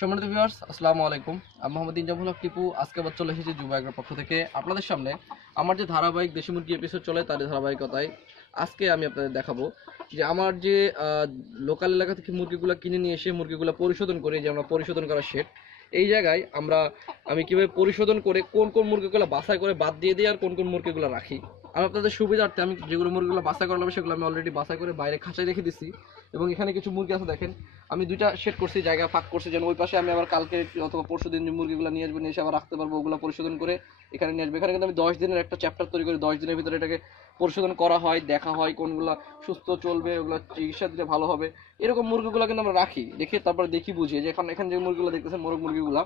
সম্মানিত ভিউয়ার্স আসসালামু আলাইকুম। আমি মোহাম্মদ ইনজামুল হক টিপু। আজকে আবার চলে এসেছি যুবাগের পক্ষ থেকে। আপনাদের সামনে আমার যে ধারাবাহিক দেশি মুরগি এপিসোড চলে তার ধারাবাহিকতায় আজকে আমি আপনাদের দেখাবো যে আমার যে লোকাল এলাকা থেকে মুরগিগুলো কিনে নিয়ে এসে মুরগিগুলো পরিশোধন করে যে আমরা পরিশোধন করা শেড এই জায়গায় আমরা, আমি কীভাবে পরিশোধন করে কোন কোন মুরগিগুলো বাছাই করে বাদ দিয়ে দিই আর কোন কোন মুরগিগুলো রাখি। আমি আপনাদের সুবিধার্থে আমি যেগুলো মুরগিগুলো বাছাই করলাম, সেগুলো আমি অলরেডি বাছাই করে বাইরে খাঁচায় রেখে দিচ্ছি এবং এখানে কিছু মুরগি আছে দেখেন, আমি দুইটা সেট করছি, জায়গা ফাঁক করছি, যেন ওই পাশে আমি আবার কালকে অথবা পরশু দিন যে মুরগিগুলো নিয়ে আসব, নিয়ে এসে আবার রাখতে পারব, ওগুলো পরিশোধন করে এখানে নিয়ে আসব। এখানে কিন্তু আমি দশ দিনের একটা চ্যাপ্টার তৈরি করি, দশ দিনের ভিতরে এটাকে পরিশোধন করা হয়, দেখা হয় কোনগুলো সুস্থ চলবে, ওগুলো চিকিৎসা দিলে ভালো হবে। এরকম মুরগিগুলো কিন্তু আমরা রাখি রেখে তারপরে দেখি বুঝি। যে এখন এখানে যে মুরগিগুলো দেখতেছেন, মোরগ মুরগিগুলো,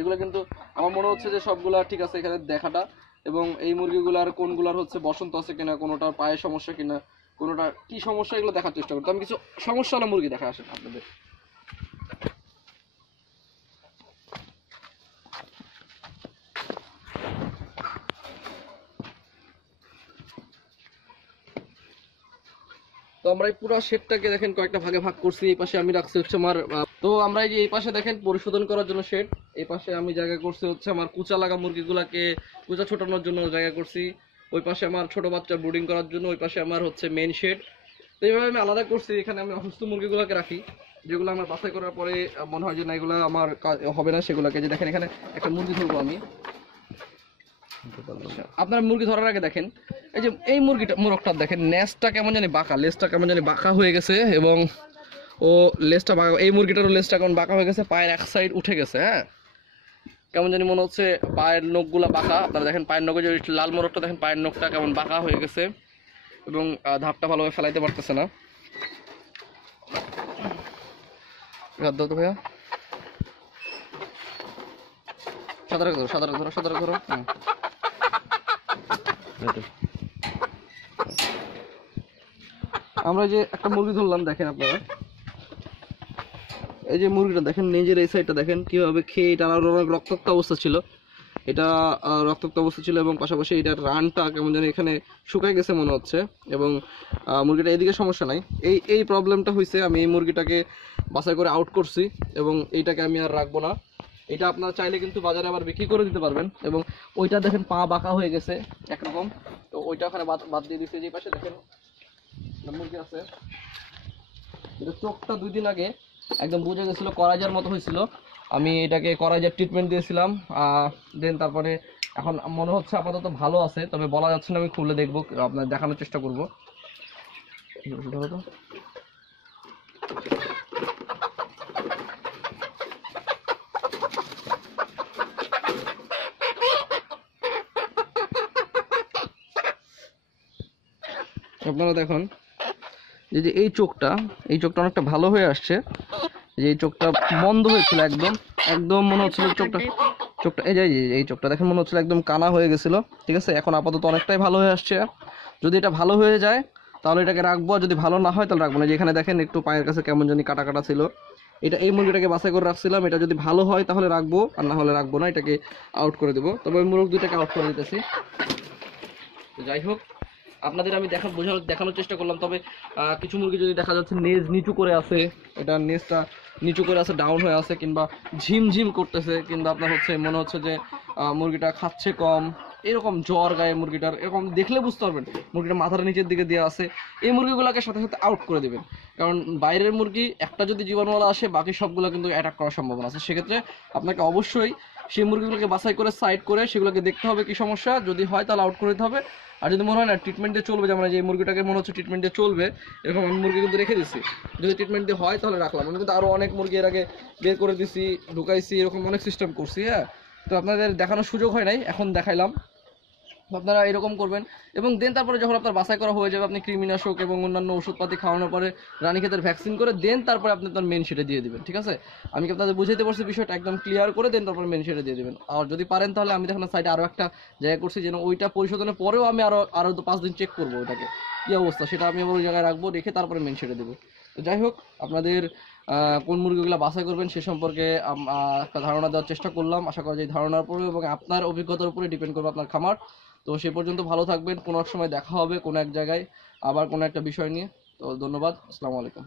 এগুলো কিন্তু আমার মনে হচ্ছে যে সবগুলা ঠিক আছে, এখানে দেখাটা। এবং এই মুরগিগুলার কোনগুলার হচ্ছে বসন্ত আছে কিনা, কোনোটার পায়ে সমস্যা কিনা, কোনোটা কি সমস্যা, এগুলো দেখার চেষ্টা করতো আমি কিছু সমস্যা হলে মুরগি দেখা আসেন আপনাদের। তো আমরা এই পুরো শেডটাকে দেখেন কয়েকটা ভাগে ভাগ করছি। এই পাশে আমি রাখছি হচ্ছে আমার তো আমরা এই যে এই পাশে দেখেন পরিশোধন করার জন্য শেড এই পাশে আমি জায়গা করছি হচ্ছে আমার কুচা লাগা মুরগিগুলাকে কুচা ছোটানোর জন্য জায়গা করছি। ওই পাশে আমার ছোট বাচ্চা ব্রুডিং করার জন্য ওই পাশে আমার হচ্ছে মেন শেড তো এইভাবে আমি আলাদা করছি, এখানে আমি অসুস্থ মুরগিগুলোকে রাখি, যেগুলো আমার বাছাই করার পরে মনে হয় যে না, এগুলো আমার হবে না, সেগুলোকে যে দেখেন এখানে একটা মুরগি ধরবো আমি। আপনারা মুরগি ধরার আগে দেখেন, এই যে এই মুরগিটা মোরগটা দেখেন নেসটা কেমন জানি বাঁকা, লেজটা কেমন জানি বাঁকা হয়ে গেছে এবং ও লেজটা বাঁকা এই মুরগিটারও লেজটা কেমন বাঁকা হয়ে গেছে, পায়ের এক সাইড উঠে গেছে হ্যাঁ? কেমন জানি মনে হচ্ছে পায়ের নখগুলা বাঁকা। আপনারা দেখেন পায়ের নখে যে লাল মোরগটা, দেখেন পায়ের নখটা কেমন বাঁকা হয়ে গেছে এবং ধাপটা ভালোভাবে ফেলাইতে পারতেছে না। ভাইয়া। ধরো হুম। এই তো। আমরা যে একটা মুরগি ধরলাম, দেখেন আপনারা। এই যে মুরগিটা দেখেন, নিজের এই সাইডটা দেখেন, কীভাবে খেয়ে এটা অনেক রক্তাক্ত অবস্থা ছিল। এটা রক্তাক্ত অবস্থা ছিল এবং পাশাপাশি এটার রানটা কেমন যেন এখানে শুকাই গেছে মনে হচ্ছে এবং মুরগিটা এদিকে সমস্যা নাই। এই এই প্রবলেমটা হয়েছে আমি এই মুরগিটাকে বাছাই করে আউট করছি এবং এইটাকে আমি আর রাখব না। এটা আপনারা চাইলে কিন্তু বাজারে আবার বিক্রি করে দিতে পারবেন এবং ওইটা দেখেন পা বাঁকা হয়ে গেছে একরকম। তো ওইটা ওখানে বাদ বাদ দিয়ে দিচ্ছে যে পাশে দেখেন, মুরগি আছে। চোখটা দুই দিন আগে একদম বুঝে গেছিল করাইজার মতো হয়েছিল। আমি এটাকে করাইজার ট্রিটমেন্ট দিয়েছিলাম দেন তারপরে এখন মনে হচ্ছে আপাতত ভালো আছে, তবে বলা যাচ্ছে না, আমি খুলে দেখব, আপনার দেখানোর চেষ্টা করব। আপনারা দেখুন যে যে এই চোখটা এই চোখটা অনেকটা ভালো হয়ে আসছে। যে এই চোখটা বন্ধ হয়েছিল একদম একদম মনে হচ্ছিল চোখটা চোখটা, এই যে, এই চোখটা দেখেন মনে হচ্ছিল একদম কানা হয়ে গেছিল, ঠিক আছে? এখন আপাতত অনেকটাই ভালো হয়ে আসছে। যদি এটা ভালো হয়ে যায়, তাহলে এটাকে রাখব, আর যদি ভালো না হয়, তাহলে রাখব না। যেখানে দেখেন একটু পায়ের কাছে কেমন জানি কাটা কাটা ছিল। এটা, এই মুরগিটাকে বাছাই করে রাখছিলাম। এটা যদি ভালো হয়, তাহলে রাখব, আর না হলে রাখব না, এটাকে আউট করে দেবো। তবে ওই মুরগ দুটাকে আউট করে দিতেছি। যাই হোক, আপনাদের আমি দেখা, বোঝানোর, দেখানোর চেষ্টা করলাম। তবে কিছু মুরগি যদি দেখা যাচ্ছে, নেজ নিচু করে আছে এটা নেজটা নিচু করে আছে ডাউন হয়ে আছে, কিংবা ঝিমঝিম করতেছে, কিংবা আপনার হচ্ছে মনে হচ্ছে যে মুরগিটা খাচ্ছে কম। এরকম জ্বর গায়ে মুরগিটার, এরকম দেখলে বুঝতে পারবেন মুরগিটা মাথার নিচের দিকে দেওয়া আছে। এই মুরগিগুলোকে সাথে সাথে আউট করে দেবেন। কারণ বাইরের মুরগি, একটা যদি জীবাণুওয়ালা আসে, বাকি সবগুলো কিন্তু অ্যাটাক করার সম্ভাবনা আছে। সেক্ষেত্রে আপনাকে অবশ্যই সেই মুরগিগুলোকে বাছাই করে সাইড করে সেগুলোকে দেখতে হবে কি সমস্যা। যদি হয় তাহলে আউট করে দিতে হবে। আর যদি মনে হয় না ট্রিটমেন্ট দিয়ে চলবে, যেমন যে মুরগিটাকে মনে হচ্ছে ট্রিটমেন্ট দিয়ে চলবে, এরকম আমি মুরগি কিন্তু রেখে দিচ্ছি যদি ট্রিটমেন্ট দিয়ে হয় তাহলে রাখলাম। আমি কিন্তু আরও অনেক মুরগি এর আগে বের করে দিছি, ঢুকাইছি, এরকম অনেক সিস্টেম করছি হ্যাঁ। তো আপনাদের দেখানোর সুযোগ হয় নাই, এখন দেখাইলাম। আপনারা এরকম করবেন। এবং দেন তারপরে যখন আপনার বাসায় করা হয়ে যাবে, আপনি কৃমিনাশক এবং অন্যান্য ওষুধপাতি খাওয়ানোর পরে রানী ক্ষেতের ভ্যাকসিন করে দেন তারপরে আপনি তার মেন সেটে দিয়ে দেবেন, ঠিক আছে? আমি কি আপনাদের বুঝাইতে পারছি বিষয়টা? একদম ক্লিয়ার করে দেন তারপরে মেন সেটে দিয়ে দেবেন। আর যদি পারেন তাহলে আমি দেখুন সাইডে আরও একটা জায়গা করছি, যেন ওইটা পরিশোধনের পরেও আমি আরও আরও পাঁচ দিন চেক করব ওইটাকে। কী অবস্থা? সেটা আমি আবার ওই জায়গায় রাখব, রেখে তারপরে মেন ছেড়ে দেবো। তো যাই হোক, আপনাদের কোন মুরগিগুলো বাছাই করবেন সে সম্পর্কে একটা ধারণা দেওয়ার চেষ্টা করলাম। আশা করা যায় ধারণার উপরে এবং আপনার অভিজ্ঞতার উপরে ডিপেন্ড করবে আপনার খামার। তো সে পর্যন্ত ভালো থাকবেন, কোনো এক সময় দেখা হবে কোনো এক জায়গায়, আবার কোনো একটা বিষয় নিয়ে। তো ধন্যবাদ, আসসালামু আলাইকুম।